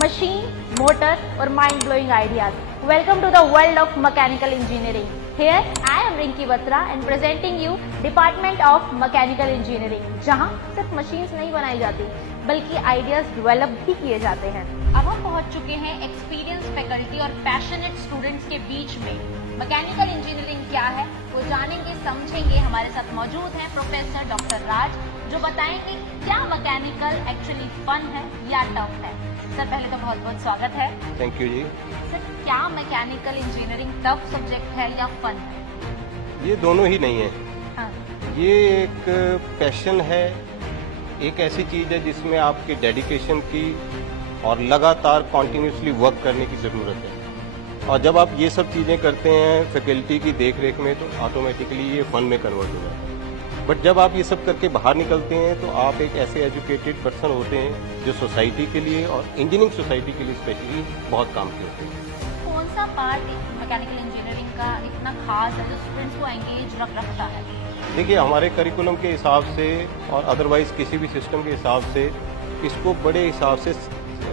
machine, motor or mind-blowing ideas. Welcome to the world of mechanical engineering. Here I am Rinki Batra and presenting you Department of Mechanical Engineering, जहाँ सिर्फ machines नहीं बनाई जाती बल्कि ideas develop भी किए जाते हैं। अब हम पहुंच चुके हैं एक्सपीरियंस फैकल्टी और पैशनेट स्टूडेंट्स के बीच में। मैकेनिकल इंजीनियरिंग क्या है वो जानेंगे समझेंगे। हमारे साथ मौजूद हैं प्रोफेसर डॉक्टर राज, जो बताएंगे क्या मैकेनिकल एक्चुअली फन है या टफ है। सर पहले तो बहुत बहुत स्वागत है। Thank you ji. सर क्या मैकेनिकल इंजीनियरिंग टफ सब्जेक्ट है या फन है? ये दोनों ही नहीं है। हाँ। ये एक पैशन है, एक ऐसी चीज़ है जिसमें आपके डेडिकेशन की और लगातार कॉन्टिन्यूसली वर्क करने की ज़रूरत है। और जब आप ये सब चीज़ें करते हैं फैकल्टी की देख रेख में तो ऑटोमेटिकली ये फन में कन्वर्ट हो जाता है। बट जब आप ये सब करके बाहर निकलते हैं तो आप एक ऐसे एजुकेटेड पर्सन होते हैं जो सोसाइटी के लिए और इंजीनियरिंग सोसाइटी के लिए स्पेशली बहुत काम के होते हैं। कौन सा पार्ट मैकेनिकल इंजीनियरिंग का इतना खास है जो स्टूडेंट्स को एंगेज रखता है? देखिए, हमारे करिकुलम के हिसाब से और अदरवाइज किसी भी सिस्टम के हिसाब से इसको बड़े हिसाब से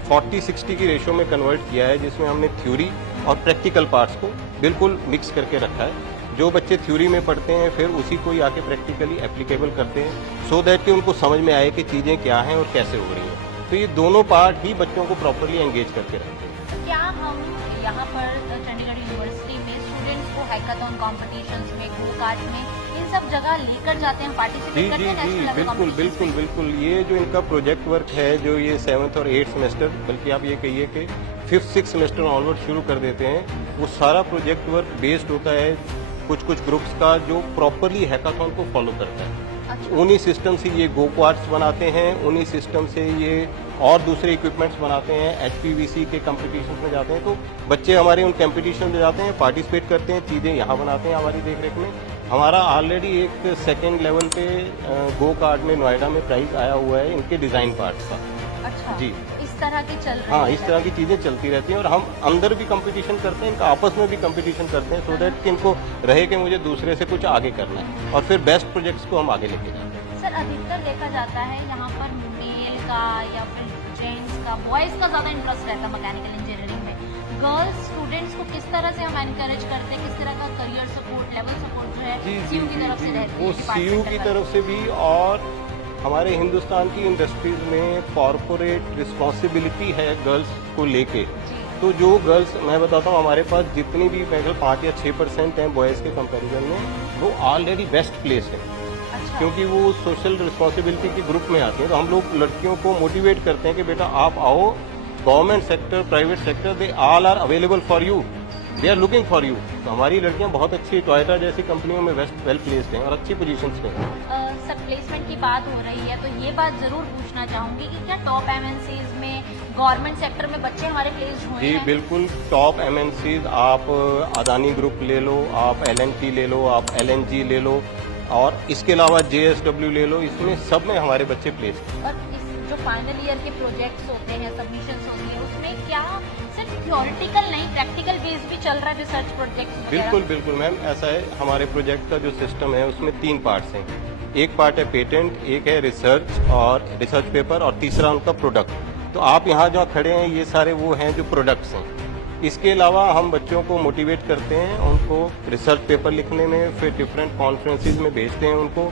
40-60 की रेशो में कन्वर्ट किया है, जिसमें हमने थ्योरी और प्रैक्टिकल पार्ट्स को बिल्कुल मिक्स करके रखा है। जो बच्चे थ्योरी में पढ़ते हैं फिर उसी को ही आके प्रैक्टिकली एप्लीकेबल करते हैं सो दैट कि उनको समझ में आए कि चीज़ें क्या हैं और कैसे हो रही हैं। तो ये दोनों पार्ट ही बच्चों को प्रॉपरली एंगेज करके रखते हैं। तो क्या हम यहाँ पर चंडीगढ़ यूनिवर्सिटी में स्टूडेंट्स को हैकाथॉन कॉम्पिटिशंस में, गो-कार्ट में, इन सब जगह लेकर जाते हैं, पार्टिसिपेट करते हैं? जी, बिल्कुल बिल्कुल बिल्कुल। ये जो इनका प्रोजेक्ट वर्क है, जो ये 7th और 8th सेमेस्टर, बल्कि आप ये कहिए कि 5th-6th सेमेस्टर ऑनवर्ड शुरू कर देते हैं, वो सारा प्रोजेक्ट वर्क बेस्ड होता है कुछ ग्रुप्स का जो प्रॉपरली हैकाथॉन को फॉलो करता है। अच्छा। उन्हीं सिस्टम से ये गो कार्ट्स बनाते हैं, उन्हीं सिस्टम से ये और दूसरे इक्विपमेंट्स बनाते हैं, HPVC के कंपटीशन में जाते हैं। तो बच्चे हमारे उन कंपटीशन में जाते हैं, पार्टिसिपेट करते हैं, चीज़ें यहाँ बनाते हैं हमारी देख रेख में। हमारा ऑलरेडी एक सेकेंड लेवल पे गो कार्ट में नोएडा में प्राइज आया हुआ है इनके डिज़ाइन पार्ट्स का। अच्छा जी, इस तरह की चल रही हाँ, है। इस तरह की चीज़ें चलती रहती हैं और हम अंदर भी कंपटीशन करते हैं, इनका आपस में भी कंपटीशन करते हैं सो दैट कि इनको रहे कि मुझे दूसरे से कुछ आगे करना है और फिर बेस्ट प्रोजेक्ट्स को हम आगे लेके जाते हैं। सर अधिकतर देखा जाता है यहाँ पर मेल का या फिर जेंट्स का, बॉयज़ का ज़्यादा इंटरेस्ट रहता है मैकेनिकल इंजीनियरिंग में। गर्ल्स स्टूडेंट्स को किस तरह से हम एनकरेज करते हैं, किस तरह का करियर सपोर्ट, लेवल सपोर्ट जो है CU की तरफ से रहती है? वो CU की तरफ से भी और हमारे हिंदुस्तान की इंडस्ट्रीज में कॉरपोरेट रिस्पॉन्सिबिलिटी है गर्ल्स को लेके। तो जो गर्ल्स, मैं बताता हूँ, हमारे पास जितनी भी 5 या 6% हैं बॉयज़ के कंपैरिजन में, वो ऑलरेडी बेस्ट प्लेस है। अच्छा। क्योंकि वो सोशल रिस्पॉन्सिबिलिटी के ग्रुप में आती है। तो हम लोग लड़कियों को मोटिवेट करते हैं कि बेटा आप आओ, government sector, private sector, they all are available for you, they are looking for you. तो हमारी लड़कियां बहुत अच्छी टोयोटा जैसी कंपनियों में वेल प्लेस्ड हैं और अच्छी पोजीशंस पे हैं। सर प्लेसमेंट की बात हो रही है तो ये बात जरूर पूछना चाहूंगी कि क्या टॉप MNCs में, गवर्नमेंट सेक्टर में बच्चे हमारे प्लेस हुए जी हैं? बिल्कुल, टॉप MNCs आप अदानी ग्रुप ले लो, आप L&T ले लो, आप LNG ले लो और इसके अलावा JSW ले लो, इसमें सब में हमारे बच्चे प्लेस हैं। और इस जो फाइनल ईयर के प्रोजेक्ट्स होते हैं, सबमिशंस होती है, उसमें क्या सिर्फ थियोरिटिकल नहीं प्रैक्टिकल बेस भी चल रहा है, रिसर्च प्रोजेक्ट्स? बिल्कुल बिल्कुल मैम, ऐसा है। हमारे प्रोजेक्ट का जो सिस्टम है उसमें 3 पार्ट्स हैं। एक पार्ट है पेटेंट, एक है रिसर्च और रिसर्च पेपर और तीसरा उनका प्रोडक्ट। तो आप यहाँ जो खड़े हैं ये सारे वो हैं जो प्रोडक्ट्स हैं। इसके अलावा हम बच्चों को मोटिवेट करते हैं, उनको रिसर्च पेपर लिखने में, फिर डिफरेंट कॉन्फ्रेंसेज में भेजते हैं उनको।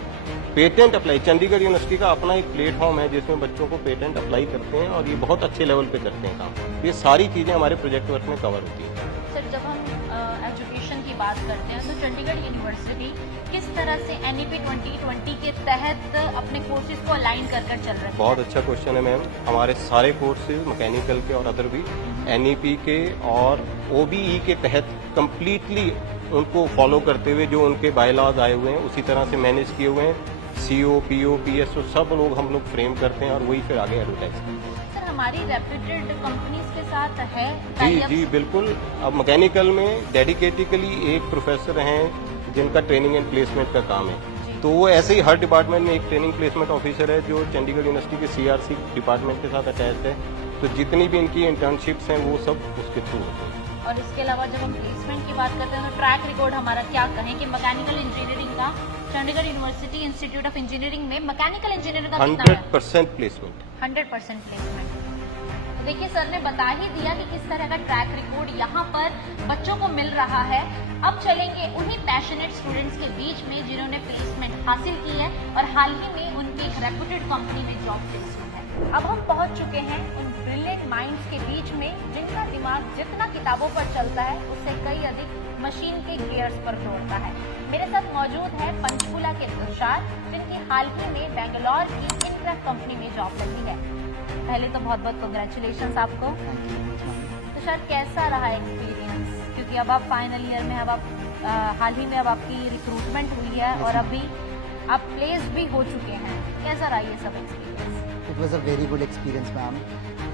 पेटेंट अप्लाई, चंडीगढ़ यूनिवर्सिटी का अपना एक प्लेटफॉर्म है जिसमें बच्चों को पेटेंट अप्लाई करते हैं और ये बहुत अच्छे लेवल पे करते हैं काम। ये सारी चीज़ें हमारे प्रोजेक्ट वर्क में कवर होती हैं। सर जब हम एजुकेशन की बात करते हैं तो चंडीगढ़ यूनिवर्सिटी किस तरह से NEP 2020 के तहत अपने कोर्सेज को अलाइन कर चल रहे हैं? बहुत अच्छा क्वेश्चन है मैम। हमारे सारे कोर्सेज मैकेनिकल के और अदर भी NEP के और OBE के तहत कंप्लीटली उनको फॉलो करते हुए जो उनके बायलॉज आए हुए हैं उसी तरह से मैनेज किए हुए हैं। CO, PO, PSO सब लोग हम लोग फ्रेम करते हैं और वही फिर आगे एडवर्टाइज करते हैं। सर हमारी रेप्यूटेड कंपनीज के साथ है जी बिल्कुल। अब मैकेनिकल में डेडिकेटिकली एक प्रोफेसर हैं जिनका ट्रेनिंग एंड प्लेसमेंट का काम है। तो वो ऐसे ही हर डिपार्टमेंट में एक ट्रेनिंग प्लेसमेंट ऑफिसर है जो चंडीगढ़ यूनिवर्सिटी के CRC डिपार्टमेंट के साथ अटैच है। तो जितनी भी इनकी इंटर्नशिप्स हैं वो सब उसके थ्रू होते हैं। और इसके अलावा जब हम प्लेसमेंट की बात करते हैं तो ट्रैक रिकॉर्ड हमारा क्या कहें कि मैकेनिकल इंजीनियरिंग का Chandigarh university institute of engineering में मैकेनिकल इंजीनियरिंग का 100% प्लेसमेंट। 100% प्लेसमेंट। देखिए सर ने बता ही दिया कि किस तरह का ट्रैक रिकॉर्ड यहाँ पर बच्चों को मिल रहा है। अब चलेंगे उन्हीं पैशनेट स्टूडेंट्स के बीच में जिन्होंने प्लेसमेंट हासिल की है और हाल ही में उनकी एक रेप्यूटेड कंपनी में जॉब प्लेस हुई है। अब हम पहुंच चुके हैं उन ब्रिलियंट माइंड्स के बीच में जिनका दिमाग जितना किताबों पर चलता है उससे कई अधिक मशीन के गियर्स पर दौड़ता है। मेरे साथ मौजूद है पंचकुला के तुषार, जिनकी हाल ही में बेंगलोर की इनक्राफ्ट कंपनी में जॉब लगी है। पहले तो बहुत बहुत कांग्रेचुलेशंस आपको। तुषार, कैसा रहा एक्सपीरियंस? क्योंकि अब आप फाइनल ईयर में, अब आप हाल ही में अब आपकी रिक्रूटमेंट हुई है और अभी आप प्लेस भी हो चुके हैं। कैसा रहा ये सब experience? It was a very good experience ma'am.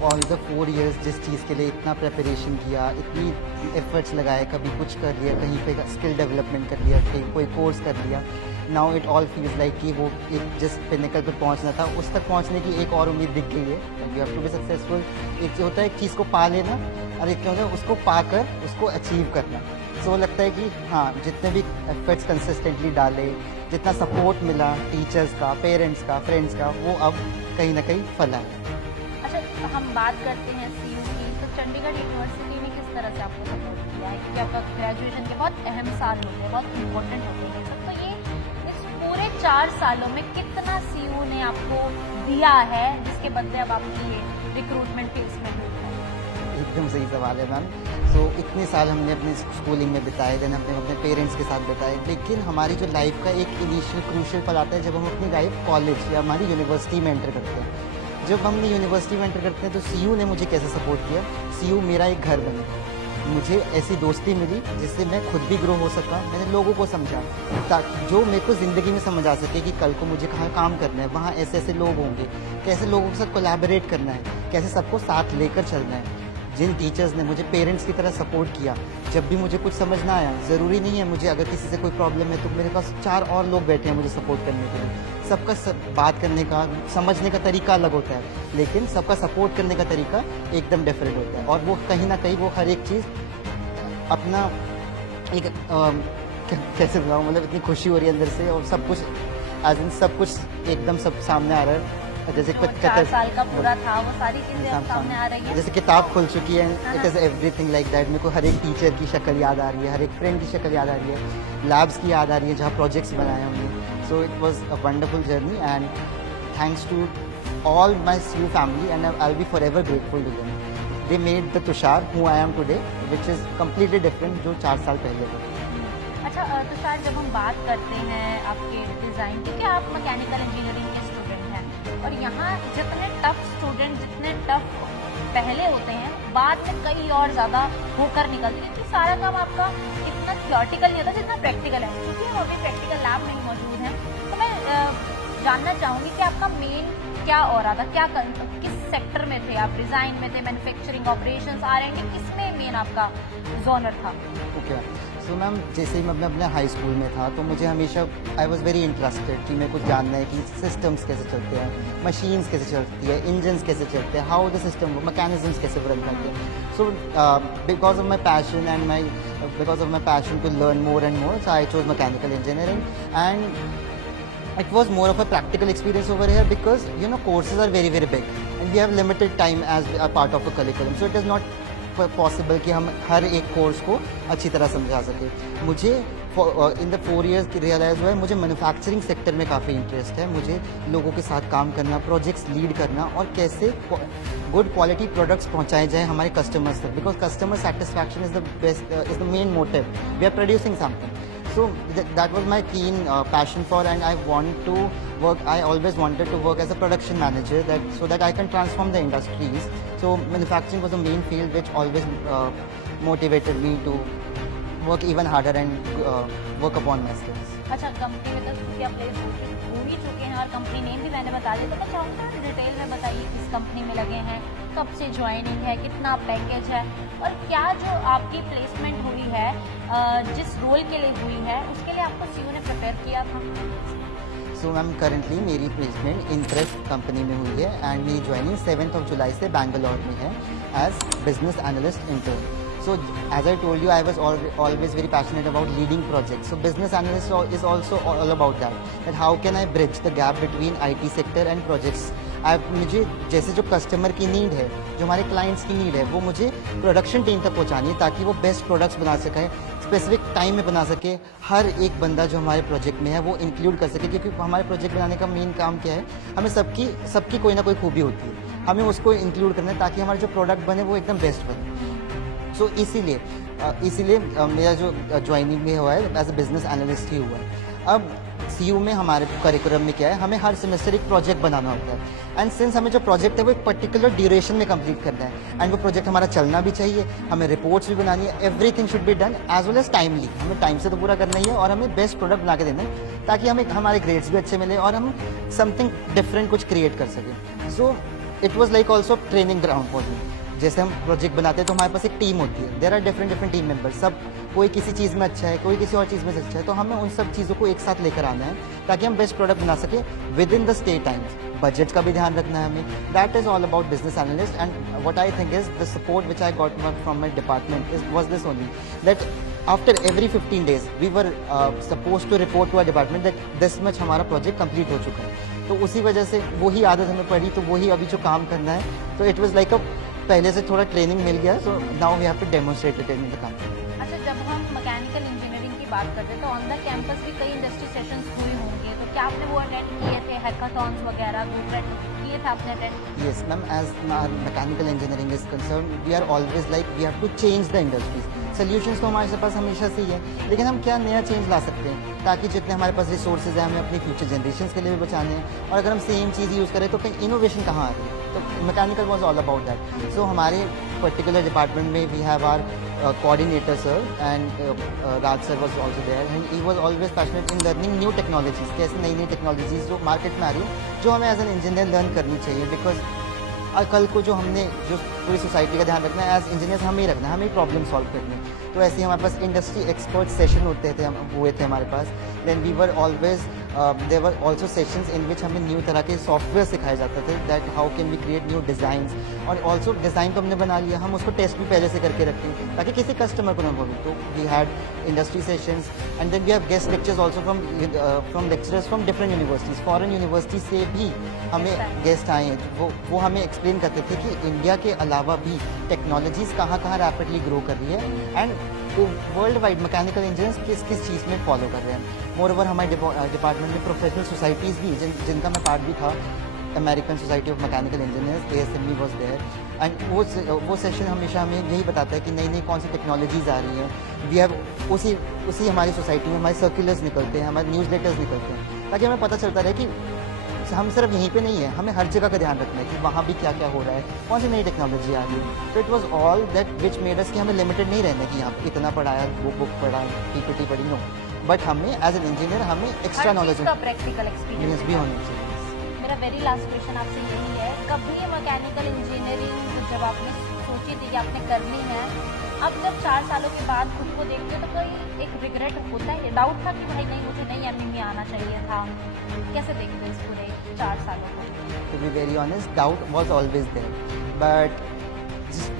All the 4 years जिस चीज़ के लिए इतना प्रेपरेशन किया, इतनी एफर्ट्स लगाए, कभी कुछ कर लिया, कहीं पे स्किल डेवलपमेंट कर लिया, कहीं कोई कोर्स कर लिया, now it all feels like कि वो एक जिस पिनिकल पर पहुंचना था उस तक पहुंचने की एक और उम्मीद दिख गई है। You have to be successful. एक जो होता है एक चीज़ को पा लेना और एक क्या होता है उसको पाकर उसको अचीव करना। सो लगता है कि हाँ, जितने भी एफर्ट्स कंसिस्टेंटली डाले, जितना सपोर्ट मिला टीचर्स का, पेरेंट्स का, फ्रेंड्स का, वो अब कहीं ना कहीं फल है। अच्छा, हम बात करते हैं सीयू की, तो चंडीगढ़ यूनिवर्सिटी ने किस तरह से आपको सपोर्ट किया है? क्योंकि आपका ग्रेजुएशन के बहुत अहम साल होते हैं, बहुत इम्पोर्टेंट होते हैं सब। तो ये इस पूरे 4 सालों में कितना सीयू ने आपको दिया है जिसके बदले अब आपकी ये रिक्रूटमेंट प्लेसमेंट हुई है? एकदम सही सवाल है मैम। सो इतने साल हमने अपने स्कूलिंग में बिताए, देन हमने अपने पेरेंट्स के साथ बिताए, लेकिन हमारी जो लाइफ का एक इनिशियल क्रूशियल पल आता है जब हम अपनी लाइफ कॉलेज या हमारी यूनिवर्सिटी में एंटर करते हैं। जब हमने यूनिवर्सिटी में एंटर करते हैं तो सीयू ने मुझे कैसे सपोर्ट किया? सीयू मेरा एक घर बना, मुझे ऐसी दोस्ती मिली जिससे मैं खुद भी ग्रो हो सका। मैंने लोगों को समझा ताकि जो मेरे को ज़िंदगी में समझ आ सके कि कल को मुझे कहाँ काम करना है, वहाँ ऐसे ऐसे लोग होंगे, कैसे लोगों के साथ कोलैबोरेट करना है, कैसे सबको साथ लेकर चलना है। जिन टीचर्स ने मुझे पेरेंट्स की तरह सपोर्ट किया, जब भी मुझे कुछ समझ ना आया, ज़रूरी नहीं है मुझे अगर किसी से कोई प्रॉब्लम है तो मेरे पास 4 और लोग बैठे हैं मुझे सपोर्ट करने के लिए। सबका बात करने का, समझने का तरीका अलग होता है, लेकिन सबका सपोर्ट करने का तरीका एकदम डिफरेंट होता है। और वो कहीं ना कहीं वो हर एक चीज़ अपना एक कैसे बताऊँ, मतलब इतनी खुशी हो रही है अंदर से, और सब कुछ आज इन सब कुछ एकदम सब सामने आ रहा है। जैसे 4 साल का पूरा था वो सारी चीजें अब सामने आ रही है। जैसे किताब खुल चुकी है, it is everything like that. मेरे को हर एक टीचर की शक्ल याद आ रही है, हर एक फ्रेंड की शक्ल याद आ रही है, लैब्स की याद आ रही है जहाँ प्रोजेक्ट्स बनाए हमने। So it was a wonderful journey and thanks to all my CU family and I'll be forever grateful to them. They made the Tushar who I am today, which is completely different जो 4 साल पहले थे। अच्छा तुषार, जब हम बात करते हैं आपके डिज़ाइन की, क्या आप मैकेनिकल इंजीनियरिंग के स्टूडेंट हैं और यहाँ जितने टफ स्टूडेंट, जितने टफ पहले होते हैं, बाद में कई और ज़्यादा होकर निकलते हैं, क्योंकि सारा काम आपका इतना थियोरटिकल नहीं होता जितना प्रैक्टिकल है। क्योंकि हम अभी प्रैक्टिकल लैब में ही मौजूद हैं, तो मैं जानना चाहूँगी कि आपका मेन क्या हो रहा था, क्या किस सेक्टर में थे आप? डिज़ाइन में थे, मैन्युफैक्चरिंग, ऑपरेशंस, R&D, किसमें मेन आपका जोनर था? ओके सो मैम, जैसे ही मैं अपने हाई स्कूल में था तो मुझे हमेशा आई वॉज वेरी इंटरेस्टेड कि मेरे को जानना है कि सिस्टम्स कैसे चलते हैं, मशीन्स कैसे चलती है, इंजन्स कैसे चलते हैं, हाउ द सिस्टम मैकेनिज्म्स कैसे रन करते हैं। So because of my passion and because of my passion to learn more and more, so I chose mechanical engineering and it was more of a practical experience over here because courses are very very big and we have limited time as a part of a curriculum, so it is not possible कि हम हर एक course को अच्छी तरह समझा सके। मुझे in the 4 years realise हुआ है मुझे मैन्युफैक्चरिंग सेक्टर में काफ़ी इंटरेस्ट है। मुझे लोगों के साथ काम करना, प्रोजेक्ट्स लीड करना और कैसे गुड क्वालिटी प्रोडक्ट्स पहुंचाए जाए हमारे कस्टमर्स तक, because customer satisfaction is the best, is the main motive. We are producing something. So that was my keen passion for, and I want to work. I always wanted to work as a production manager, so that I can transform the industries. So manufacturing was the main field which always motivated me to work even harder and work upon my skills. अच्छा, company में तो चूँकि आप place हो ही चुके हैं और company name भी मैंने बता दिया, तो मैं चाहूँगा डिटेल में बताइए किस कंपनी में लगे हैं, कब से ज्वाइनिंग है, कितना पैकेज है और क्या जो आपकी प्लेसमेंट हुई है जिस रोल के लिए हुई है उसके लिए आपको सीयू ने प्रिपेयर किया था? सो मैम, करंटली मेरी प्लेसमेंट इनक्रेफ्ट कंपनी में हुई है एंड मेरी ज्वाइनिंग 7 जुलाई से बैंगलोर में है as business analyst intern. So as I told you, I was always very passionate about leading projects. So business analyst is also all about that how can I bridge the gap between IT sector and projects मुझे जैसे जो customer की need है, जो हमारे clients की need है, वो मुझे प्रोडक्शन टीम तक पहुंचानी है ताकि वो बेस्ट प्रोडक्ट्स बना सकें, स्पेसिफिक टाइम में बना सके। हर एक बंदा जो हमारे प्रोजेक्ट में है वो इंक्लूड कर सके, क्योंकि हमारे प्रोजेक्ट बनाने का मेन काम क्या है, हमें सबकी कोई ना कोई खूबी होती है, हमें उसको इंक्लूड करना है ताकि हमारा जो प्रोडक्ट बने वो एकदम बेस्ट बने। सो इसीलिए मेरा जो ज्वाइनिंग में हुआ है एज ए बिजनेस एनालिस्ट ही हुआ है। अब CU में हमारे करिकुलम में क्या है, हमें हर सेमेस्टर एक प्रोजेक्ट बनाना होता है, एंड सिंस हमें जो प्रोजेक्ट है वो एक पर्टिकुलर ड्यूरेशन में कंप्लीट करना है, एंड वो प्रोजेक्ट हमारा चलना भी चाहिए, हमें रिपोर्ट्स भी बनानी है, everything should be done as well as timely. हमें टाइम से तो पूरा करना ही है और हमें बेस्ट प्रोडक्ट बना के देना है ताकि हमें हमारे ग्रेड्स भी अच्छे मिले और हम समथिंग डिफरेंट कुछ क्रिएट कर सकें। सो it was like also training ground for me. जैसे हम प्रोजेक्ट बनाते हैं तो हमारे पास एक टीम होती है, there are different team members, सब कोई किसी चीज़ में अच्छा है, कोई किसी और चीज़ में अच्छा है, तो हमें उन सब चीज़ों को एक साथ लेकर आना है ताकि हम बेस्ट प्रोडक्ट बना सके within the stated times. Budget का भी ध्यान रखना है हमें। That is all about business analyst, and what I think is the support which I got from my department is was this only that after every 15 days we were supposed to report to our department that this much हमारा project complete हो चुका है। तो उसी वजह से वही आदत हमें पड़ी, तो वही अभी जो काम करना है, तो इट वॉज लाइक पहले से थोड़ा ट्रेनिंग मिल गया, so now we have to demonstrate it in the company. अच्छा, जब हम मैकेनिकल इंजीनियरिंग की बात करते हैं तो ऑन द कैंपस भी कई इंडस्ट्री सेशंस हुए होंगे, तो क्या आपने वो अटेंड किए थे, हैकाथॉन्स वगैरह दूसरे किए थे आपने attend? Yes, ma'am. As mechanical engineering is concerned, we are always like we have to change the industries. Solutions तो हमारे पास हमेशा से ही है, लेकिन हम क्या नया चेंज ला सकते हैं ताकि जितने हमारे पास रिसोर्सेज हैं हमें अपनी फ्यूचर जनरेशन के लिए भी बचाने हैं, और अगर हम सेम चीज़ यूज़ करें तो कहीं इनोवेशन कहाँ आ रही है। तो mechanical was all about that. So हमारे पर्टिकुलर डिपार्टमेंट में we have our coordinator sir, and Raj sir was also there, and he was always passionate in learning new technologies, कैसे नई नई टेक्नोलॉजीज जो मार्केट में आ रही है जो हमें एज एन इंजीनियर लर्न करनी चाहिए, बिकॉज कल को जो पूरी सोसाइटी का ध्यान रखना है, एज इंजीनियर्स हमें ही रखना है, हमें ही प्रॉब्लम सॉल्व करनी है। तो ऐसे ही हमारे पास इंडस्ट्री एक्सपर्ट सेशन हुए थे हमारे पास। Then we were always there were also sessions in which हमें न्यू तरह के सॉफ्टवेयर सिखाए जाते थे, that how can we create new designs, और ऑल्सो डिज़ाइन तो हमने बना लिया, हम उसको टेस्ट भी पहले से करके रखते हैं ताकि किसी कस्टमर को ना बोलूँ। तो we had industry sessions, and then we have guest lectures also from lecturers from different universities. Foreign university से भी हमें गेस्ट आए हैं, वो हमें एक्सप्लेन करते थे कि इंडिया के अलावा भी टेक्नोलॉजीज़ कहाँ रैपिडली ग्रो कर रही है, and world wide mechanical engineers किस चीज़ में फॉलो कर रहे हैं। मोर ओवर हमारे डिपार्टमेंट में प्रोफेशनल सोसाइटीज़ भी जिनका मैं पार्ट भी था, American society of mechanical engineers ASME was there, and वो सेशन हमेशा हमें यही बताता है कि नई नई कौन सी टेक्नोलॉजीज़ आ रही हैं। वी हैव उसी हमारी सोसाइटी में हमारे सर्कुलर्स निकलते हैं, हमारे न्यूज़ लेटर्स निकलते हैं, ताकि हमें पता चलता रहे कि हम सिर्फ यहीं पे नहीं है, हमें हर जगह का ध्यान रखना है कि वहाँ भी क्या क्या हो रहा है, कौन सी नई टेक्नोलॉजी आ रही है। तो it was all that which made us कि हमें लिमिटेड नहीं रहना कि यहाँ इतना पढ़ाया, वो बुक पढ़ा, PPT पढ़ी, नो, बट हमें एज एन इंजीनियर हमें एक्स्ट्रा नॉलेज प्रैक्टिकल एक्सपीरियंस भी होनी चाहिए। मेरा वेरी लास्ट क्वेश्चन आपसे यही है, कभी मैकेनिकल इंजीनियरिंग जब आपने सोची थी कि आपने करनी है, अब जब 4 सालों के बाद खुद को देखते हो तो कोई एक रिग्रेट होता है, डाउट था कि भाई नहीं मुझे नहीं एमए में आना चाहिए था? कैसे देखते हो इस पूरे 4 सालों को? To be very honest, doubt was always there, but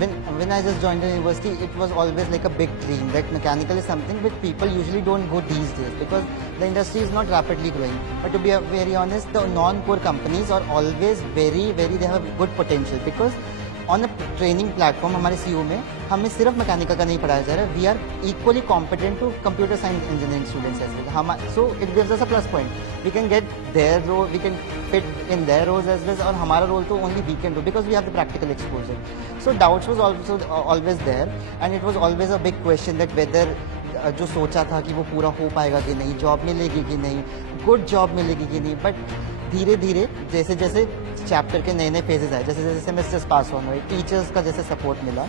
when I just joined the university, it was always like a big dream that mechanical is something which people usually don't go these days because the industry is not rapidly growing. But to be very honest, the non-core companies are always very they have good potential because on a training platform हमारे CU में हमें सिर्फ mechanical का नहीं पढ़ाया जा रहा है, we are equally competent to computer science engineering students as well. So it gives us a plus point, we can get their role, we can fit in their roles as well, और हमारा role तो only we can do because we have the practical exposure. So doubts was also always there, and it was always a big question that whether जो सोचा था कि वो पूरा हो पाएगा कि नहीं, जॉब मिलेगी कि नहीं, गुड जॉब मिलेगी कि नहीं। बट धीरे धीरे जैसे जैसे चैप्टर के नए नए फेजेस आए, जैसे जैसे सेमेस्टर्स पास ऑन हुए, टीचर्स का जैसे सपोर्ट मिला,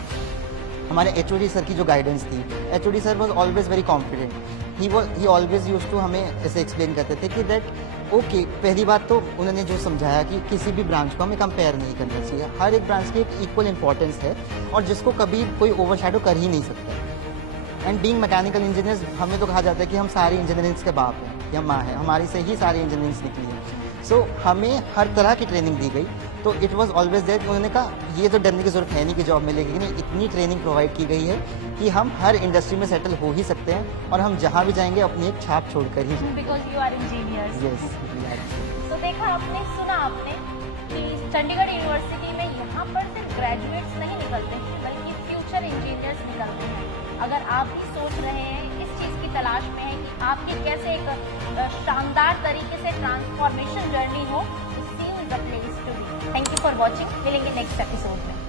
हमारे HOD सर की जो गाइडेंस थी, HOD sir was always very confident, he always use to हमें ऐसे एक्सप्लेन करते थे कि दैट ओके, पहली बात तो उन्होंने जो समझाया कि किसी भी ब्रांच को हमें कंपेयर नहीं करना चाहिए, हर एक ब्रांच की एक इक्वल इंपॉर्टेंस है और जिसको कभी कोई ओवरशैडो कर ही नहीं सकता। एंड बीइंग मैकेनिकल इंजीनियर्स, हमें तो कहा जाता है कि हम सारी इंजीनियरिंग्स के बाप हैं या माँ हैं, हमारी से ही सारी इंजीनियरिंग्स निकली हैं। सो हमें हर तरह की ट्रेनिंग दी गई, तो इट वाज ऑलवेज देयर। उन्होंने कहा ये तो डरने की जरूरत है नहीं कि जॉब मिलेगी कि नहीं, इतनी ट्रेनिंग प्रोवाइड की गई है कि हम हर इंडस्ट्री में सेटल हो ही सकते हैं और हम जहाँ भी जाएंगे अपनी एक छाप छोड़ कर ही जाएंगे। Because you are engineers. Yes, तो देखा आपने, सुना आपने कि चंडीगढ़ यूनिवर्सिटी में यहाँ पर सिर्फ ग्रेजुएट्स नहीं निकलते हैं बल्कि फ्यूचर इंजीनियर्स निकलते हैं। अगर आप भी सोच रहे हैं, इस चीज़ की तलाश में है कि आपके कैसे एक शानदार तरीके से ट्रांसफॉर्मेशन जर्नी हो, C U is the place to be. Thank you for watching. मिलेंगे नेक्स्ट एपिसोड में।